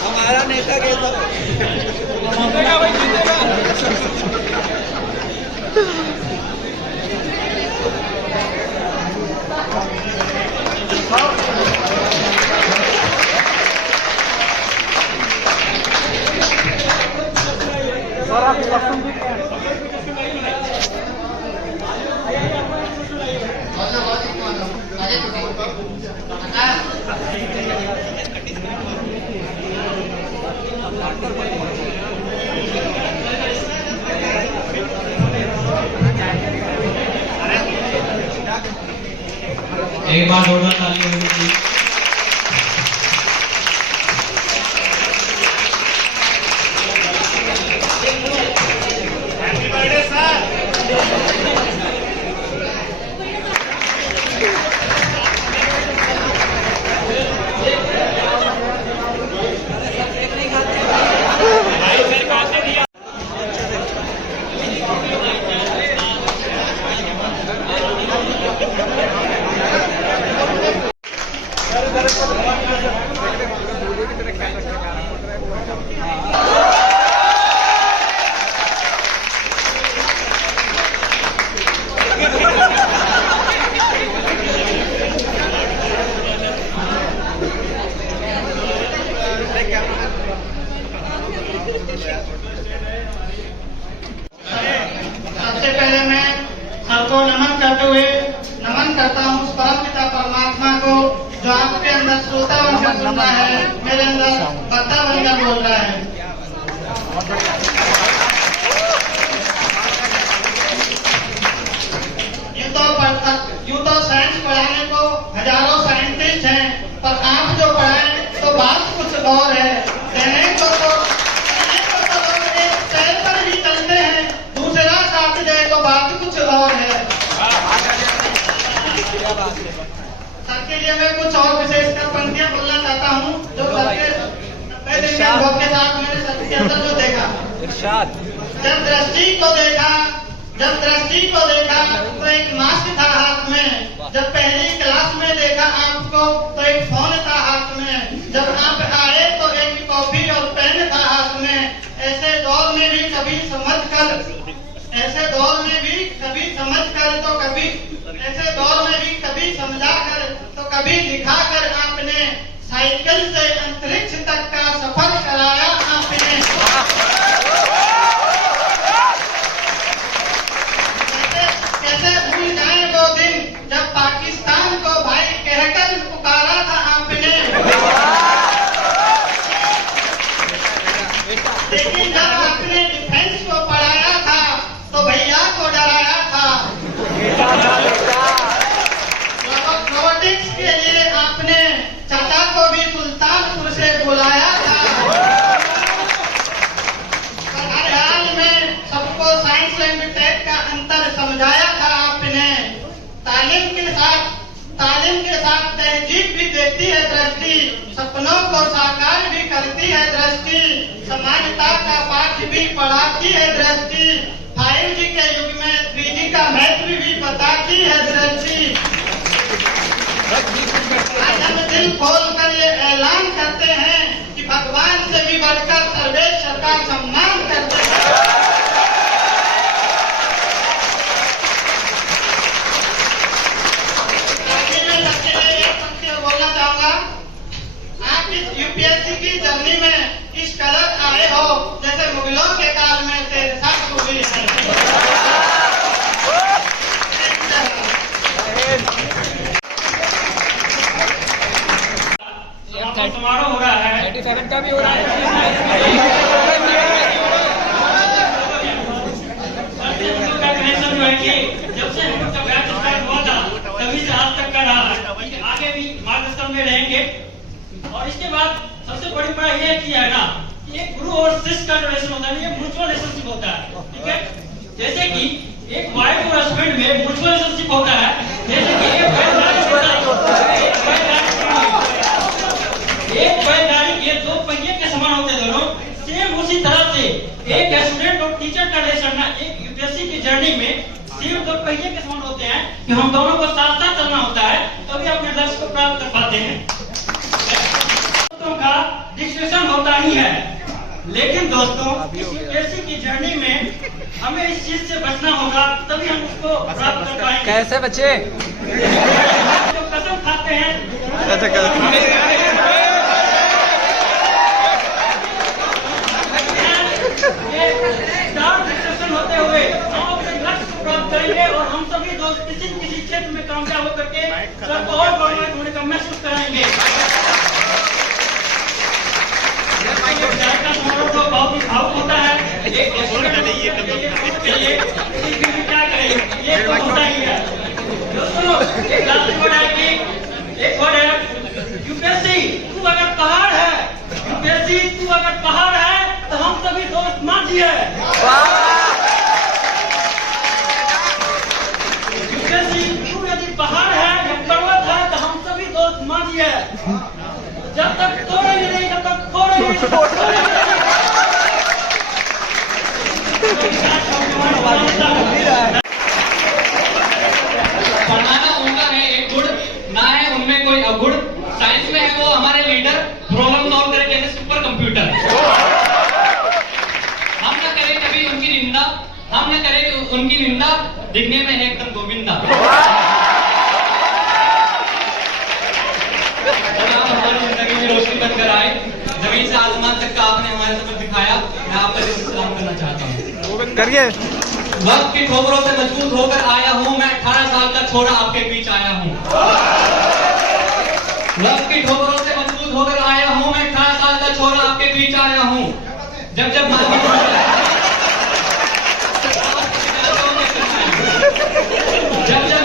हमारा नेता कैसा एक बार जोरदार ताली होनी चाहिए। Happy birthday sir. सबसे पहले मैं सबको नमन करता हूँ उस परम पिता परमात्मा को जो आपके अंदर श्रोता बनकर सुन रहा है, मेरे अंदर बद्दा बनकर बोल रहा है। यूं तो साइंस पढ़ाने को हजारों साइंटिस्ट हैं, पर आप जो पढ़ाएं तो बात कुछ और है। कहने को तो लोग एक पैर पर ही चलते हैं, दूसरा साथ जाए तो बात कुछ और है। सर के लिए मैं कुछ और विशेषकर पंक्तियां बोलना चाहता हूँ जो सर के 90 दिन के अनुभव के साथ मैंने सर के अंदर जो देखा। जब दृष्टि को देखा तो एक मास्क था हाथ में। जब पहली क्लास में देखा आपको तो एक फोन था हाथ में। जब आप आए तो एक कॉपी और पेन था हाथ में। ऐसे दौर में भी कभी समझ कर समझा कर तो कभी लिखा कर आपने साइकिल से अंतरिक्ष तक का सफर कराया आपने। कैसे भूल जाए वो दिन जब पाकिस्तान को भाई कहकर पुकारा था आपने। लेकिन जब आपने डिफेंस को पढ़ाया था तो भैया को डराया था। रोबोटिक्स के लिए आपने चाचा को भी सुल्तानपुर से बुलाया था। हर हाल में सबको साइंस एंड टेक का अंतर समझाया था आपने। तालीम के साथ तहजीब भी देती है दृष्टि, सपनों को साकार भी करती है दृष्टि, समानता का पाठ भी पढ़ाती है दृष्टि, 5G के युग में 3G का महत्व भी बताती है दृष्टि। आज हम दिल खोल कर ये ऐलान करते हैं कि भगवान से भी बढ़कर सर्वेश्वर का सम्मान करते हैं। बोलना चाहूंगा, आप इस यूपीएससी की जर्नी में इस कदर आए हो जैसे मुगलों के काल में शेरशाह भी हो रहा है। जब से हम लोग का बैच स्टार्ट हुआ था तभी से आज तक का रहा है, आगे भी मार्गदर्शन में रहेंगे। और इसके बाद सबसे बड़ी बात यह की है ना, ये गुरु और शिष्य का जो रिलेशन होता है ये म्यूचुअल रिलेशनशिप होता है, ठीक है। जैसे कि एक वाइफ और हस्बैंड में म्यूचुअल रिलेशनशिप होता है, जैसे कि एक बैलगाड़ी के दो पहिए के समान होते हैं दोनों, सेम उसी तरह से एक स्टूडेंट और टीचर का रिलेशन ना एक यूपीएससी की जर्नी में सिर्फ दो पहिए के समान होते हैं कि हम दोनों को साथ साथ चलना होता है तभी अपने लक्ष्य को प्राप्त कर पाते हैं। दोस्तों का डिस्कशन होता ही है, लेकिन दोस्तों यूपीएससी की जर्नी में हमें इस चीज से बचना होगा, तभी हम उसको प्राप्त कर पाएंगे। कैसे बचे? जो कसम खाते हैं होते हुए हम अपने लक्ष्य को प्राप्त करेंगे और हम सभी दोस्त किसी न किसी क्षेत्र में कामयाब होकर के सबको और गौरवान्वित होने का महसूस कराएंगे। तो बहुत ही भावुक होता है, क्या करें, ये तो होता ही है। दोस्तों एक लास्ट वर्ड है कि एक वर्ड है यूपीएससी तू अगर पहाड़ है, यूपीएससी तू अगर पहाड़ है तो हम सभी दोस्त मांझी है। यूपीएससी तू यदि पहाड़ है या पर्वत है तो हम सभी दोस्त मांझी है। जब तक तोड़ेंगे नहीं तब तक फोड़ेंगे। पढ़ाना उनका है एक गुण, ना है उनमें कोई अवगुण। साइंस में है वो हमारे लीडर, प्रॉब्लम सॉल्व करे जैसे सुपर कंप्यूटर। हम न करें कभी उनकी निंदा, हम न करें उनकी निंदा, दिखने में है एकदम गोविंदा। और आप हमारी जिंदगी में रोशनी बनकर आए, जमीन से आसमान तक का आपने हमारे सफर दिखाया। मैं आपका दिल से सलाम करना चाहता हूँ। करिए। वक्त की ठोकरों से मजबूत होकर आया हूँ मैं, 18 साल का छोरा आपके बीच आया हूँ। वक्त की ठोकरों से मजबूत होकर आया हूँ मैं, 18 साल का छोरा आपके बीच आया हूँ। जब जब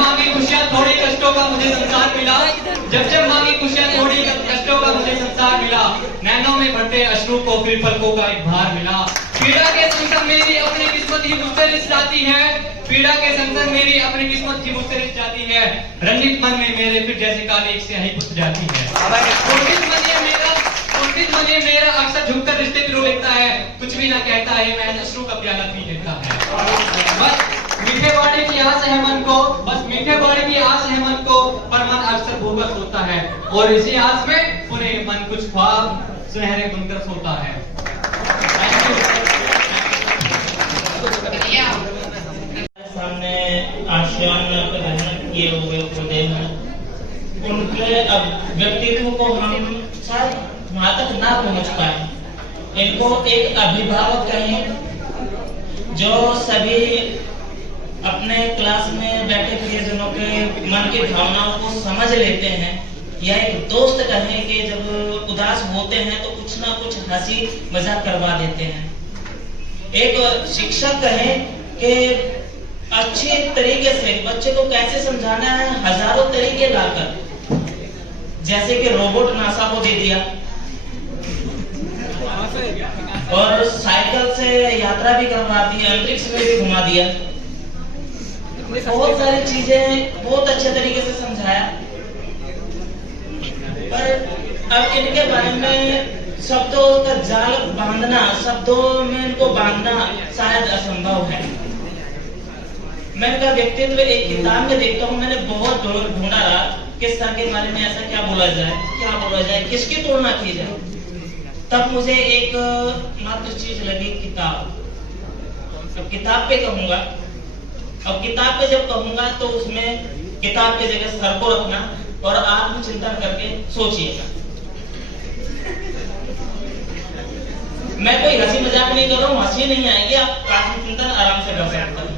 मांगी खुशियाँ थोड़ी कष्टों का मुझे संसार मिला, जब मांगी खुशियाँ थोड़ी कष्टों का मुझे संसार मिला। नैनों में भरते अश्रु को फिर पलकों का एक भार मिला। पीड़ा के संग मेरी अपनी किस्मत ही मुझसे रिस जाती है, पीड़ा के संग मेरी अपनी किस्मत ही मुझसे रिस जाती है। रंजित मन में मेरे फिर जैसे काली एक स्याही पुत जाती है। कुंठित मन ये मेरा अक्सर झुककर रिश्ते भी रो लेता है, कुछ भी ना कहता है मैं अश्रु का प्याला पी लेता है। बस मीठे बाड़े की आस है मन को, बस मीठे बाड़े की आस है मन को, पर मन अक्सर भूखा सोता है और इसी आस में पूरे मन कुछ ख्वाब सुनहरे बुनकर सोता है। सामने आशियान प्रदर्शन किए हुए खुदे हैं, उनके अब व्यक्तित्व को हम शायद वहां तक ना पहुंच पाए। इनको एक अभिभावक कहें जो सभी अपने क्लास में बैठे प्रियजनों के मन की भावनाओं को समझ लेते हैं, या एक दोस्त कहें कि जब उदास होते हैं तो कुछ ना कुछ हंसी मजाक करवा देते हैं। एक शिक्षक कहें कि अच्छे तरीके से बच्चे को कैसे समझाना है, हजारों तरीके लाकर, जैसे कि रोबोट नासा को दे दिया और साइकिल से यात्रा भी करवा दी, अंतरिक्ष में भी घुमा दिया, बहुत सारी चीजें बहुत अच्छे तरीके से समझाया। पर अब इनके बारे में शब्दों का जाल बांधना, शब्दों में इनको बांधना शायद असंभव है। मैं इनका व्यक्तित्व एक किताब में देखता हूँ, मैंने बहुत ढूंढा रहा किस तरह के बारे में ऐसा क्या बोला जाए, किसकी तुलना की जाए। तब मुझे एक मात्र चीज लगी, किताब। अब किताब पे कहूंगा, अब किताब पे जब कहूंगा तो उसमें किताब की जगह सर को रखना और आत्मचिंतन करके सोचिएगा। मैं कोई हंसी मजाक नहीं कर रहा हूँ, हंसी नहीं आएगी, आप आत्मचिंतन आराम से कर सकते हैं।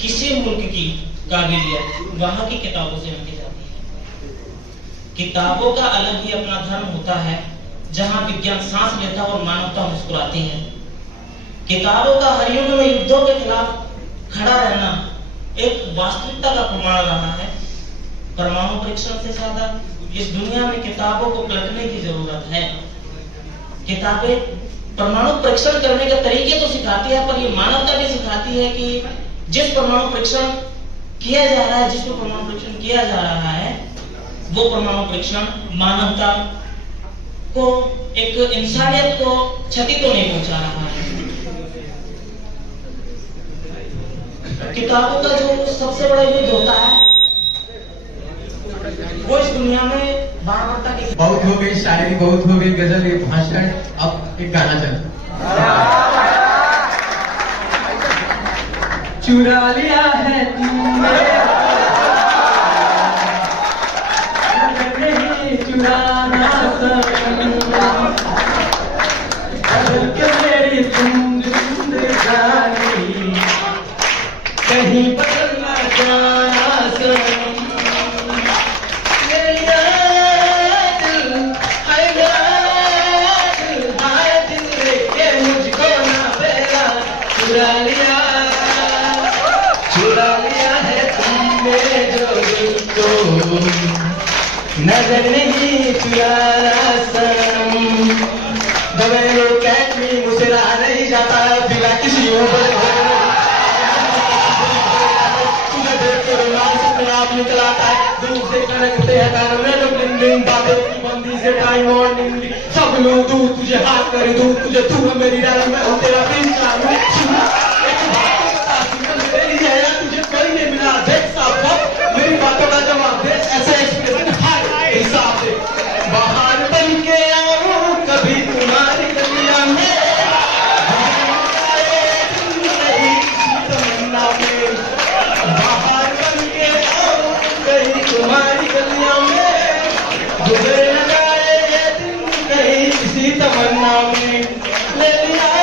किसी मुल्क की काबिलियत वहां की किताबों से हमकी जाती है। किताबों का अलग ही अपना धर्म होता है, जहां विज्ञान सांस लेता है और मानवता मुस्कुराती है। किताबों का हर युग में युद्धों के खिलाफ खड़ा रहना एक वास्तविकता का प्रमाण रहा है। परमाणु परीक्षण से ज्यादा इस दुनिया में किताबों को पलटने की जरूरत है। किताबें परमाणु परीक्षण करने के तरीके तो सिखाती है, पर ये मानवता भी सिखाती है कि जिस परमाणु परीक्षण किया जा रहा है, जिसको परमाणु परीक्षण किया जा रहा है, वो परमाणु परीक्षण मानवता को, एक इंसानियत को क्षति तो नहीं पहुंचा रहा है। किताबों का जो सबसे बड़ा युद्ध होता है वो इस दुनिया में बारबरता की। बहुत हो गई शायरी, बहुत हो गई गजल, ये भाषण, अब एक गाना चल। चुरा लिया है तुमने, नहीं चुराना के मेरी तुम जिंदगानी कहीं बदल ना जाना सनम। नजर नहीं चुराना सनम। जब लोग कैट में मुझसे रहा नहीं जाता है, बिना किसी ऊपर तुझे देख के रोमांस अपने आप निकल आता है। दूर से कड़कते हैं कानों में जो दिन दिन बातें की बंदी से टाइम और निंदी। सब लोग दूर तुझे हाथ कर दूर तुझे तू मेरी राह में हो तेरा बीच चालू। एक बात बता, सिंगल तेरी है या तुझे कोई नहीं मिला? देख साहब मेरी बातों का जवाब दे, ऐसे एक्सप्रेशन हाय हिसाब से। बाहर बन के आऊं कभी तुम्हारी गलियां में, बाहर बन के आऊं कहीं तुम्हारी गलियां में, गुजर न जाए ये दिन कहीं किसी तमन्ना में। ले लिया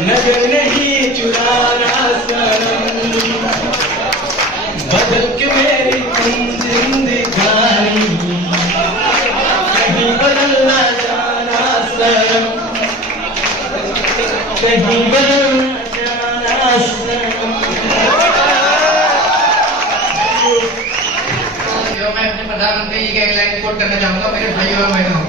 नजर नहीं चुराना सनम, बदल के मेरी तुम जिंदगानी कहीं बदल ना जाना सनम, कहीं बदल ना जाना सनम। मैं अपने प्रधानमंत्री जी की एक लाइन कोट करना चाहूंगा, मेरे भाइयों और बहनों।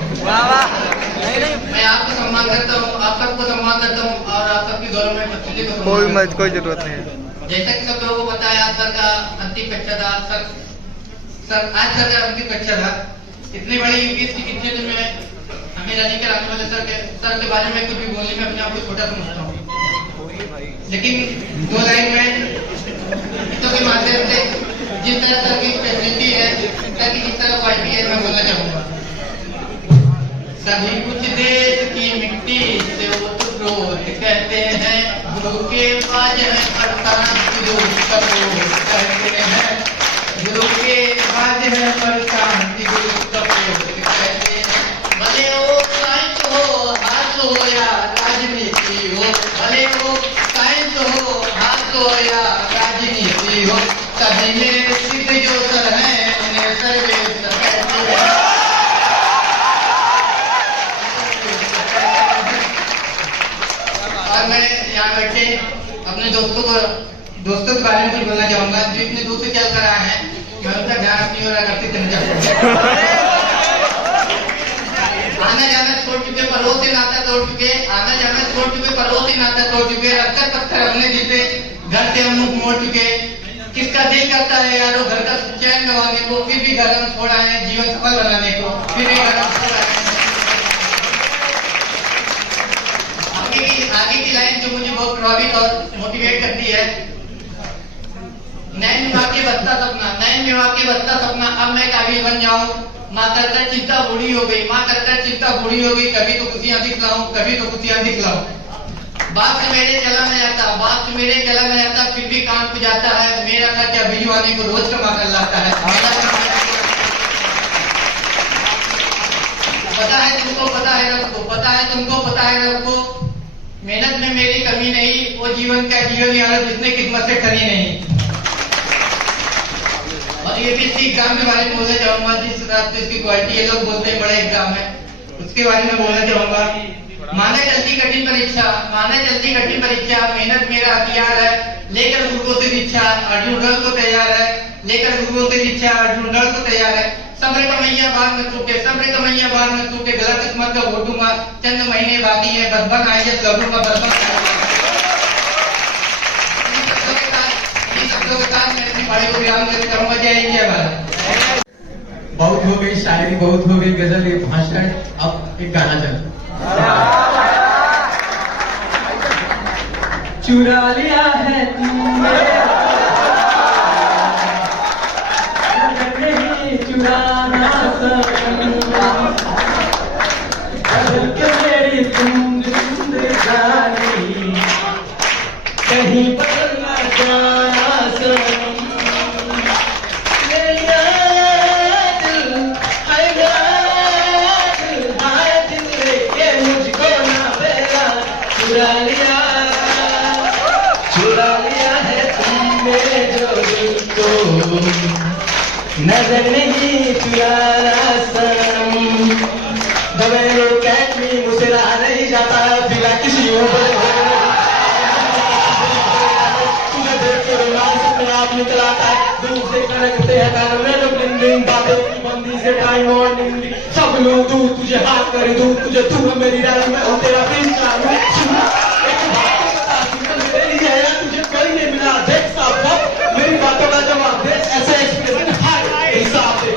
मैं आपको सम्मान करता हूँ, आप सबको सम्मान करता हूँ और आप सबकी गौरव में उपस्थिति को कोई जरूरत नहीं है। जैसा कि सब लोगों को पता है, आज सर का अंतिम कक्षा था। आज सर का अंतिम कक्षा था। इतने बड़े यूपीएससी की इतने दिन में हमें रनिंग कराने वाले सर के बारे में कुछ भी बोलने में अपने आप को छोटा समझता हूँ, लेकिन 2 लाइन में गीतों के माध्यम से जिस तरह सर की स्पेशलिटी है, सर की जिस तरह क्वालिटी है, मैं बोलना चाहूंगा। सभी कुछ देश की मिट्टी से ओतप्रोत कहते हैं, गुरु के बाज है परतान गुरु कपोत कहते हैं, गुरु के बाज है परतान गुरु कपोत कहते हैं। भले वो साइंस हो, हाथ हो या राजनीति हो, भले वो साइंस हो, हाथ हो या राजनीति हो, सभी में सिद्ध जो सर हैं उन्हें सर्वेश्वर कहते हैं। और मैं यहाँ बैठे अपने दोस्तों के बारे में कुछ बोलना चाहूंगा, जो इतने दूर से चल कर आए हैं। मैं उनका ध्यान अपनी ओर आकर्षित करना चाहूंगा। आना जाना छोड़ चुके, पड़ोस से नाता तोड़ चुके, आना जाना छोड़ चुके, पड़ोस से नाता तोड़ चुके, रखकर पत्थर अपने जीते, घर से हम मुख मोड़ चुके। किसका दिल करता है यारो घर का चैन गंवाने को, फिर भी घर हम छोड़ आए जीवन सफल बनाने को, फिर भी घर हम छोड़ आए। आगे की लाइन जो मुझे बहुत प्रभावित और मोटिवेट करती है, नैन विवाह के बसता सपना, नैन विवाह के बसता सपना, अब मैं काबिल बन जाऊं। माँ कर चिंता बूढ़ी हो गई, माँ कर चिंता बूढ़ी हो गई, कभी तो खुशियां दिखलाऊं, कभी तो खुशियां दिखलाऊं। बात मेरे चला न जाता, बात मेरे चला न जाता, फिर भी कान पे जाता है, मेरा खर्चा भिजवाने को रोज कमा कर लाता है। पता है तुमको, पता है रब को, पता है तुमको, पता है रब को, मेहनत में मेरी कमी नहीं, वो जीवन का जीवन यार जिसने किस्मत से खरी नहीं। और यूपीएससी एग्जाम के बारे में बोलना चाहूंगा, जिस हिसाब से इसकी क्वालिटी है, लोग बोलते हैं बड़ा एग्जाम है, उसके बारे में बोलना चाहूंगा। माने चलती कठिन परीक्षा, माने चलती कठिन परीक्षा, मेहनत मेरा हथियार है, लेकर गुरुओं से दीक्षा, अर्जुन रण को तैयार है, लेकर गुरुओं से दीक्षा, अर्जुन रण को तैयार है। सब्र कमैया बार न टूटे, सब्र कमैया बार न टूटे, गलत किस्मत का वोट दूंगा, चंद महीने बाकी है, बचपन आई है सबों का बचपन। मैं अपनी पढ़ाई को विराम करूंगा। जय हिंद, जय भारत। बहुत हो गई शायरी, बहुत हो गई गजल, ये भाषण, अब एक गाना चल। चुरा लिया है तूने, नहीं चुराना बल्कि मेरी तुम जिंदगानी, कहीं बदलना जाना सनम, ले लिया दिल, हाय दिल लेके मुझको ना बेला, चुरा लिया है तुमने जो दिल को, नजर नहीं चुराना सनम। दबेलो कैच में मुझसे रहा नहीं जाता, बिना किसी तुझे देख के रोमांस अपने आप निकल आता है, दूर से खड़कते हैं कानों में जो दिन दिन बातें की बंदी से टाइम और निंदी, सब लोग दूर तुझे हाथ कर दूर तुझे, तू है मेरी रानी, मैं हूँ तेरा प्रिंस चालू। एक बात बता, मेरे लिए आया तुझे कहीं नहीं मिला, देख साफ साफ मेरी बातों का जवाब दे, ऐसे एक्सप्रेशन हाय हिसाब से।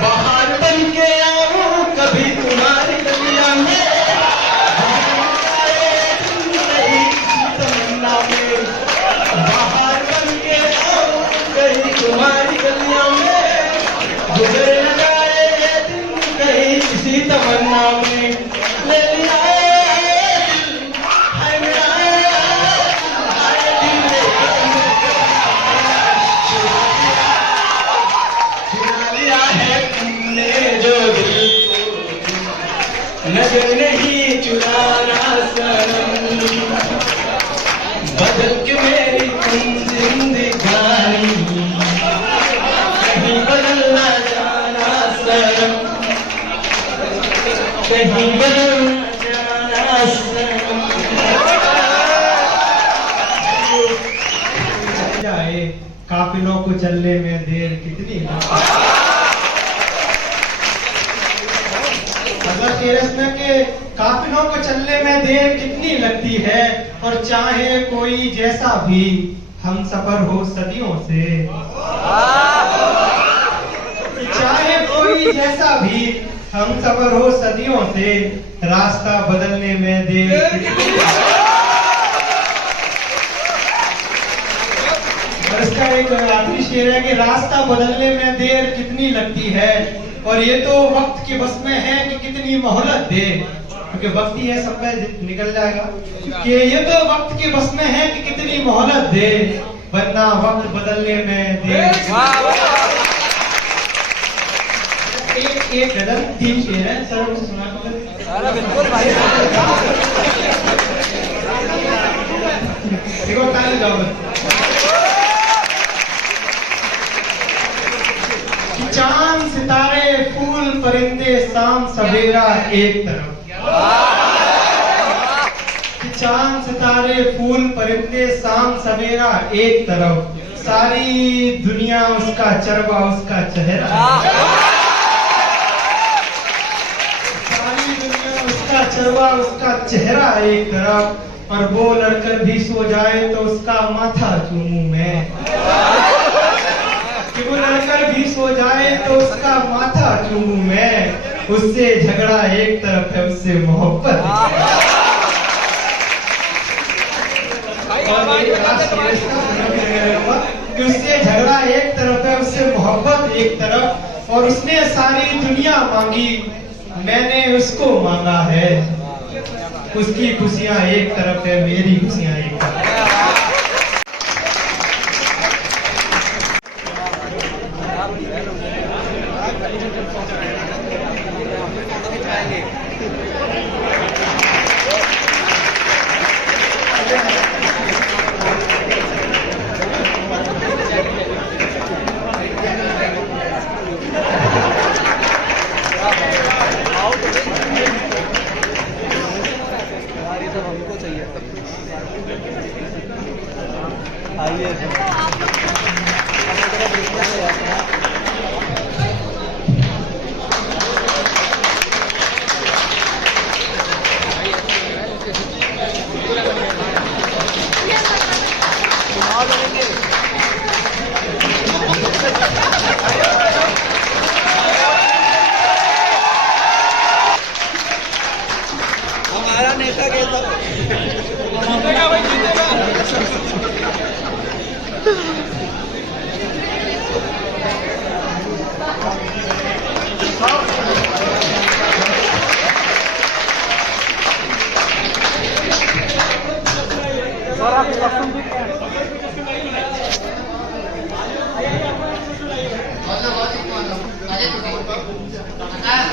बाहर बन के आऊं कभी तुम्हारी गलियां में, बाहर बन के आऊं कहीं तुम्हारी गलियां में, गुजर न जाए ये दिन कहीं किसी तमन्ना में, ले लिया दिल, हाय मेरा दिल चुरा लिया है तुमने जो दिल को, नजर नहीं चुराना सनम, बदल के मेरी तुम जिंदगानी, कहीं बदलना जाना सनम, कहीं बदलना जाना सनम। जाए काफिलों को चलने में देर कितनी, अगर शेरस्न के काफिलों को चलने में देर कितनी लगती है, और चाहे कोई जैसा भी हम सफर हो सदियों से, चाहे कोई जैसा भी हम सफर हो सदियों से, रास्ता बदलने में देर कितनी। और इसका एक आखिरी शेर है कि रास्ता बदलने में देर कितनी लगती है, और ये तो वक्त के बस में है कि कितनी मोहलत दे, क्योंकि वक्त ही है, सब में निकल जाएगा, कि ये तो वक्त के बस में है कि कितनी मोहलत दे, वरना वक्त बदलने में देर। एक गजल 3 शेर है, सर मुझे सुना दो। बिल्कुल भाई, देखो ताली जाओ। चांद सितारे फूल परिंदे शाम सवेरा एक तरफ, चांद सितारे फूल परिंदे शाम सवेरा एक तरफ, सारी दुनिया उसका चरवा उसका चेहरा, सारी दुनिया उसका चरवा उसका चेहरा एक तरफ, और वो लड़कर भी सो जाए तो उसका माथा चूमूं मैं, कि वो लड़कर भी सो जाए तो उसका माथा चूमूं मैं, उससे झगड़ा एक तरफ है उससे मोहब्बत। उससे झगड़ा एक तरफ है उससे मोहब्बत एक तरफ, और उसने सारी दुनिया मांगी मैंने उसको मांगा है, उसकी खुशियां एक तरफ है मेरी खुशियां एक तरफ। Patakan.